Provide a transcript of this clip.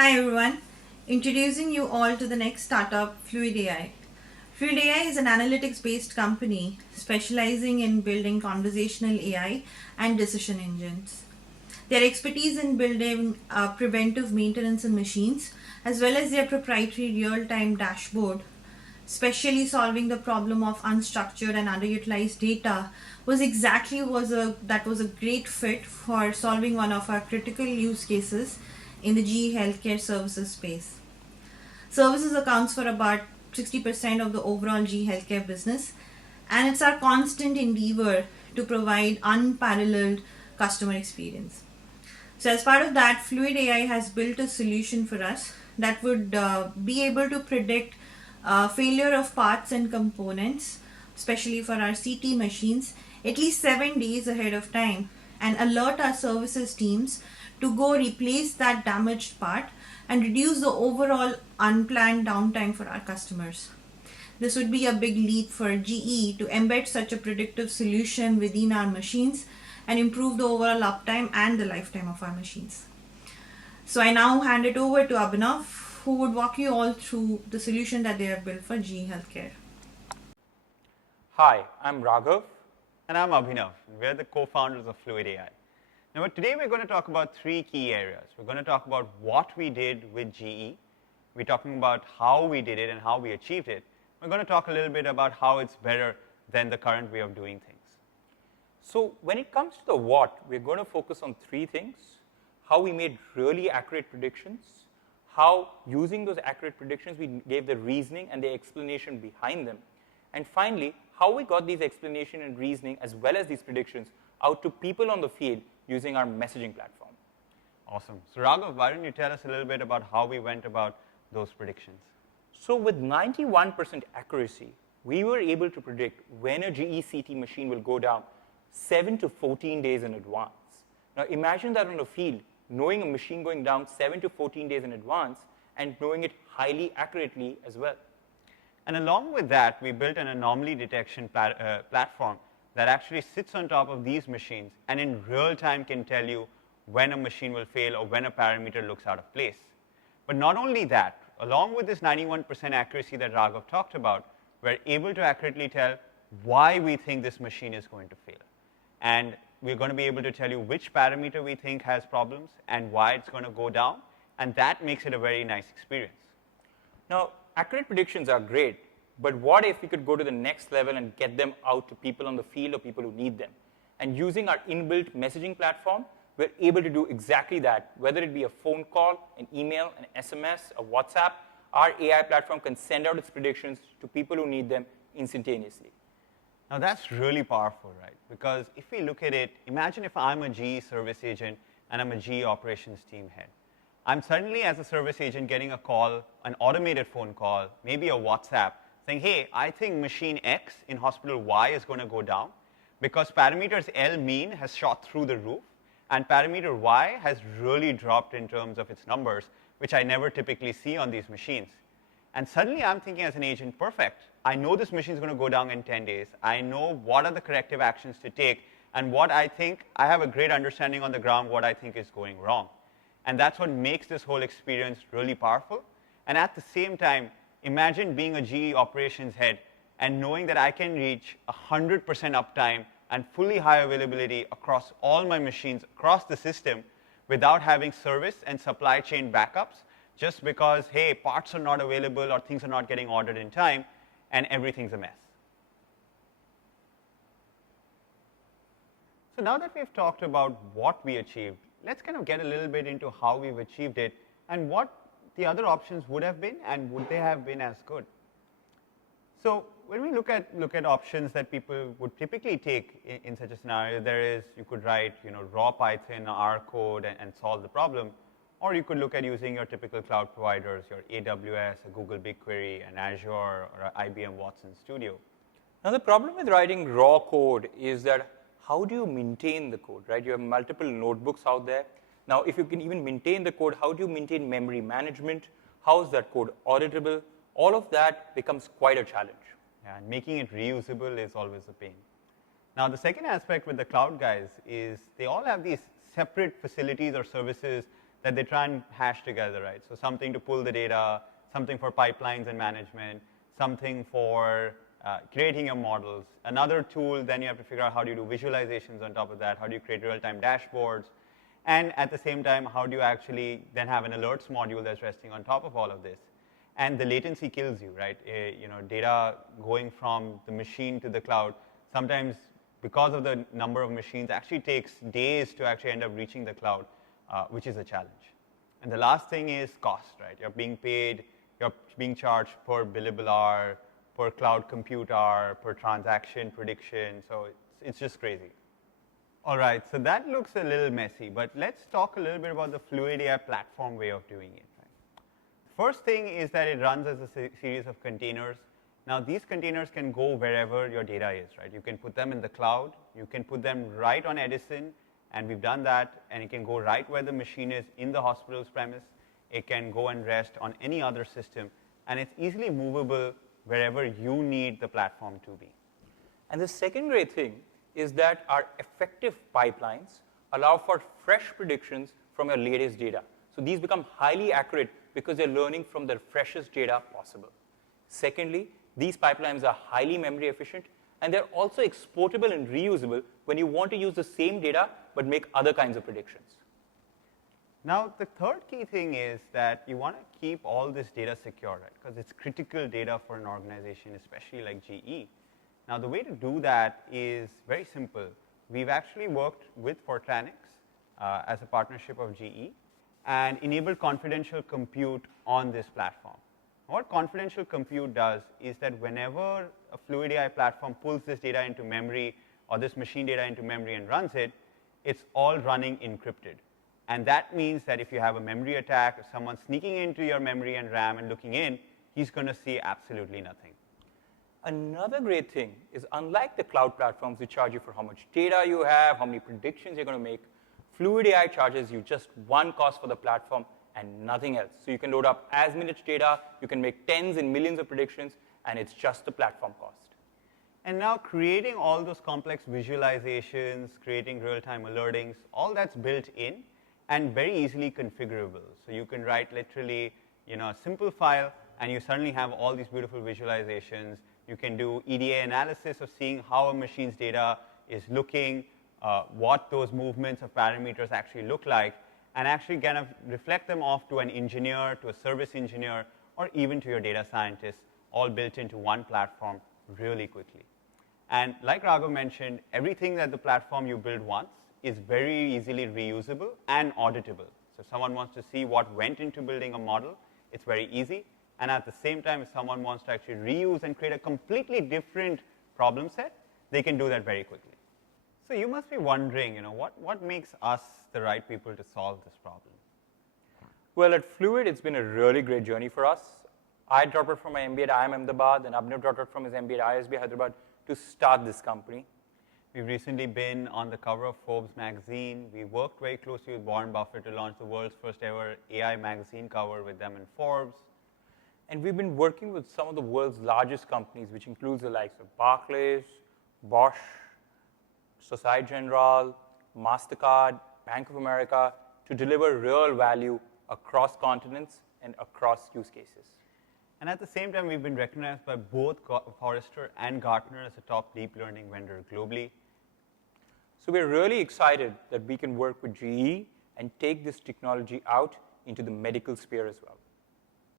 Hi everyone, introducing you all to the next startup, Fluid AI. Fluid AI is an analytics based company specializing in building conversational AI and decision engines. Their expertise in building preventive maintenance in machines, as well as their proprietary real time dashboard, especially solving the problem of unstructured and underutilized data, that was a great fit for solving one of our critical use cases in the GE healthcare services space. Services accounts for about 60% of the overall GE healthcare business, and it's our constant endeavor to provide unparalleled customer experience. So, as part of that, Fluid AI has built a solution for us that would be able to predict failure of parts and components, especially for our CT machines, at least 7 days ahead of time, and alert our services teams to go replace that damaged part and reduce the overall unplanned downtime for our customers. This would be a big leap for GE to embed such a predictive solution within our machines and improve the overall uptime and the lifetime of our machines. So I now hand it over to Abhinav, who would walk you all through the solution that they have built for GE Healthcare. Hi, I'm Raghav. And I'm Abhinav. We're the co-founders of Fluid AI. Now, today we're going to talk about three key areas. We're going to talk about what we did with GE. We're talking about how we did it and how we achieved it. We're going to talk a little bit about how it's better than the current way of doing things. So when it comes to the what, we're going to focus on three things: how we made really accurate predictions, how using those accurate predictions we gave the reasoning and the explanation behind them, and finally, how we got these explanation and reasoning as well as these predictions out to people on the field using our messaging platform. Awesome. So Raghav, why don't you tell us a little bit about how we went about those predictions? So with 91% accuracy, we were able to predict when a GE CT machine will go down 7 to 14 days in advance. Now imagine that on the field, knowing a machine going down 7 to 14 days in advance and knowing it highly accurately as well. And along with that, we built an anomaly detection platform that actually sits on top of these machines and in real time can tell you when a machine will fail or when a parameter looks out of place. But not only that, along with this 91% accuracy that Raghav talked about, we're able to accurately tell why we think this machine is going to fail. And we're going to be able to tell you which parameter we think has problems and why it's going to go down. And that makes it a very nice experience. Now, accurate predictions are great, but what if we could go to the next level and get them out to people on the field or people who need them? And using our inbuilt messaging platform, we're able to do exactly that. Whether it be a phone call, an email, an SMS, a WhatsApp, our AI platform can send out its predictions to people who need them instantaneously. Now that's really powerful, right? Because if we look at it, imagine if I'm a GE service agent and I'm a GE operations team head. I'm suddenly, as a service agent, getting a call, an automated phone call, maybe a WhatsApp, saying, hey, I think machine X in hospital Y is going to go down because parameters L mean has shot through the roof, and parameter Y has really dropped in terms of its numbers, which I never typically see on these machines. And suddenly I'm thinking as an agent, perfect. I know this machine is going to go down in 10 days. I know what are the corrective actions to take, and what I think, I have a great understanding on the ground what I think is going wrong. And that's what makes this whole experience really powerful. And at the same time, imagine being a GE operations head and knowing that I can reach 100% uptime and fully high availability across all my machines, across the system, without having service and supply chain backups, just because, hey, parts are not available or things are not getting ordered in time, and everything's a mess. So now that we've talked about what we achieved, let's kind of get a little bit into how we've achieved it and what the other options would have been and would they have been as good. So when we look at options that people would typically take in such a scenario, there is, you could write raw Python, R code, and solve the problem. Or you could look at using your typical cloud providers, your AWS, a Google BigQuery, an Azure, or an IBM Watson Studio. Now the problem with writing raw code is that how do you maintain the code, right? You have multiple notebooks out there. Now, if you can even maintain the code, how do you maintain memory management? How is that code auditable? All of that becomes quite a challenge. Yeah, and making it reusable is always a pain. Now, the second aspect with the cloud guys is they all have these separate facilities or services that they try and hash together, right? So something to pull the data, something for pipelines and management, something for creating your models. Another tool, then you have to figure out how do you do visualizations on top of that, how do you create real-time dashboards, and at the same time, how do you actually then have an alerts module that's resting on top of all of this? And the latency kills you, right? Data going from the machine to the cloud, sometimes because of the number of machines, actually takes days to actually end up reaching the cloud, which is a challenge. And the last thing is cost, right? You're being paid, you're being charged per billable hour, per cloud compute hour, per transaction prediction, so it's just crazy. All right, so that looks a little messy, but let's talk a little bit about the Fluid AI platform way of doing it. Right? First thing is that it runs as a series of containers. Now, these containers can go wherever your data is, right? You can put them in the cloud, you can put them right on Edison, and we've done that, and it can go right where the machine is in the hospital's premise. It can go and rest on any other system, and it's easily movable wherever you need the platform to be. And the second great thing is that our effective pipelines allow for fresh predictions from your latest data. So these become highly accurate because they're learning from the freshest data possible. Secondly, these pipelines are highly memory efficient, and they're also exportable and reusable when you want to use the same data but make other kinds of predictions. Now, the third key thing is that you want to keep all this data secure, right? Because it's critical data for an organization, especially like GE. Now, the way to do that is very simple. We've actually worked with Fortranix as a partnership of GE and enabled confidential compute on this platform. What confidential compute does is that whenever a Fluid AI platform pulls this data into memory or this machine data into memory and runs it, it's all running encrypted. And that means that if you have a memory attack, if someone's sneaking into your memory and RAM and looking in, he's going to see absolutely nothing. Another great thing is, unlike the cloud platforms which charge you for how much data you have, how many predictions you're going to make, Fluid AI charges you just one cost for the platform and nothing else. So you can load up as much data, you can make tens and millions of predictions, and it's just the platform cost. And now creating all those complex visualizations, creating real-time alertings, all that's built in and very easily configurable. So you can write literally a simple file, and you suddenly have all these beautiful visualizations. You can do EDA analysis of seeing how a machine's data is looking, what those movements of parameters actually look like, and actually kind of reflect them off to an engineer, to a service engineer, or even to your data scientist, all built into one platform really quickly. And like Raghav mentioned, everything that the platform you build once is very easily reusable and auditable. So if someone wants to see what went into building a model, it's very easy. And at the same time, if someone wants to actually reuse and create a completely different problem set, they can do that very quickly. So you must be wondering, what makes us the right people to solve this problem? Well, at Fluid, it's been a really great journey for us. I dropped out from my MBA at IIM Ahmedabad, and Abhinav dropped out from his MBA at ISB Hyderabad to start this company. We've recently been on the cover of Forbes magazine. We worked very closely with Warren Buffett to launch the world's first ever AI magazine cover with them in Forbes. And we've been working with some of the world's largest companies, which includes the likes of Barclays, Bosch, Societe Generale, MasterCard, Bank of America, to deliver real value across continents and across use cases. And at the same time, we've been recognized by both Forrester and Gartner as a top deep learning vendor globally. So we're really excited that we can work with GE and take this technology out into the medical sphere as well.